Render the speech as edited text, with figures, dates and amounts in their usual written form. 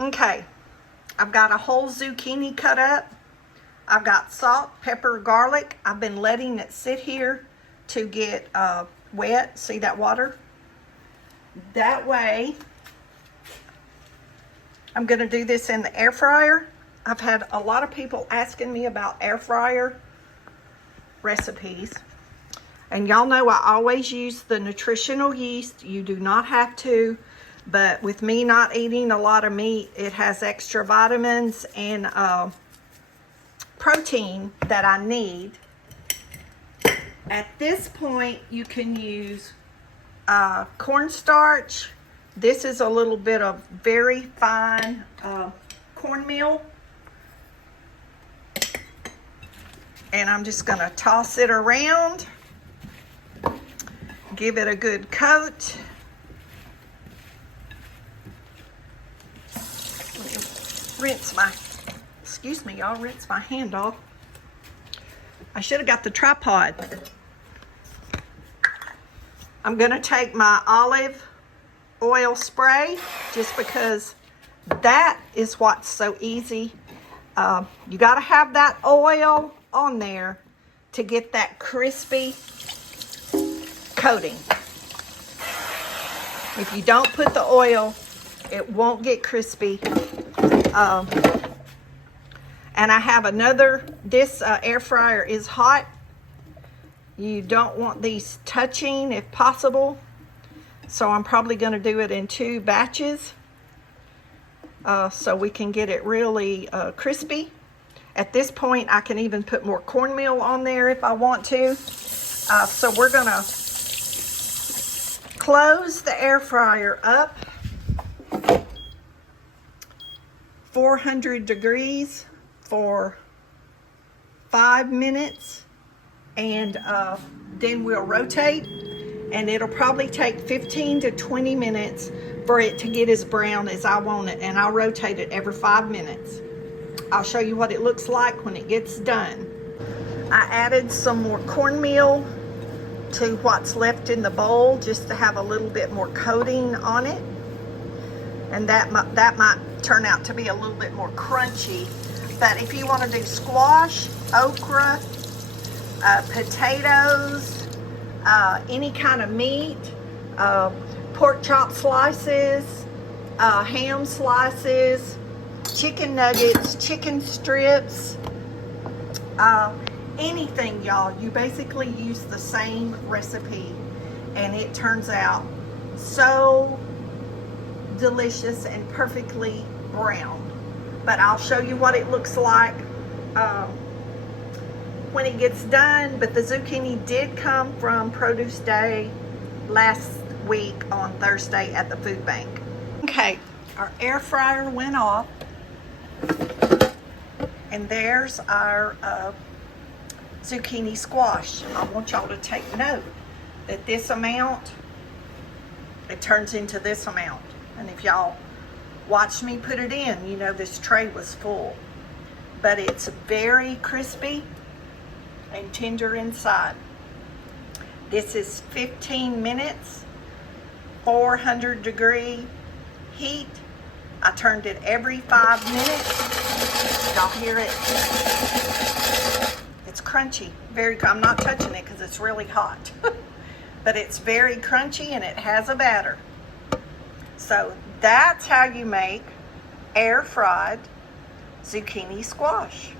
Okay, I've got a whole zucchini cut up. I've got salt, pepper, garlic. I've been letting it sit here to get wet. See that water? That way, I'm gonna do this in the air fryer. I've had a lot of people asking me about air fryer recipes. And y'all know I always use the nutritional yeast. You do not have to, but with me not eating a lot of meat, it has extra vitamins and protein that I need. At this point, you can use cornstarch. This is a little bit of very fine cornmeal. And I'm just gonna toss it around. Give it a good coat. Rinse my, excuse me y'all, rinse my hand off. I should have got the tripod. I'm gonna take my olive oil spray just because that is what's so easy. You gotta have that oil on there to get that crispy coating. If you don't put the oil, it won't get crispy. And I have another, this air fryer is hot. You don't want these touching if possible. So I'm probably gonna do it in 2 batches so we can get it really crispy. At this point, I can even put more cornmeal on there if I want to. So we're gonna close the air fryer up, 400 degrees for 5 minutes, and then we'll rotate, and it'll probably take 15 to 20 minutes for it to get as brown as I want it, and I'll rotate it every 5 minutes. I'll show you what it looks like when it gets done. I added some more cornmeal to what's left in the bowl just to have a little bit more coating on it, and that might turn out to be a little bit more crunchy. But if you want to do squash, okra, potatoes, any kind of meat, pork chop slices, ham slices, chicken nuggets, chicken strips, anything, y'all, you basically use the same recipe and it turns out so delicious and perfectly brown. But I'll show you what it looks like when it gets done. But the zucchini did come from Produce Day last week on Thursday at the food bank. Okay, our air fryer went off, and there's our zucchini squash. I want y'all to take note that this amount, it turns into this amount. And if y'all watch me put it in, you know this tray was full. But it's very crispy and tender inside. This is 15 minutes, 400 degree heat. I turned it every 5 minutes. Y'all hear it? It's crunchy. I'm not touching it because it's really hot. But it's very crunchy and it has a batter. So that's how you make air fried zucchini squash.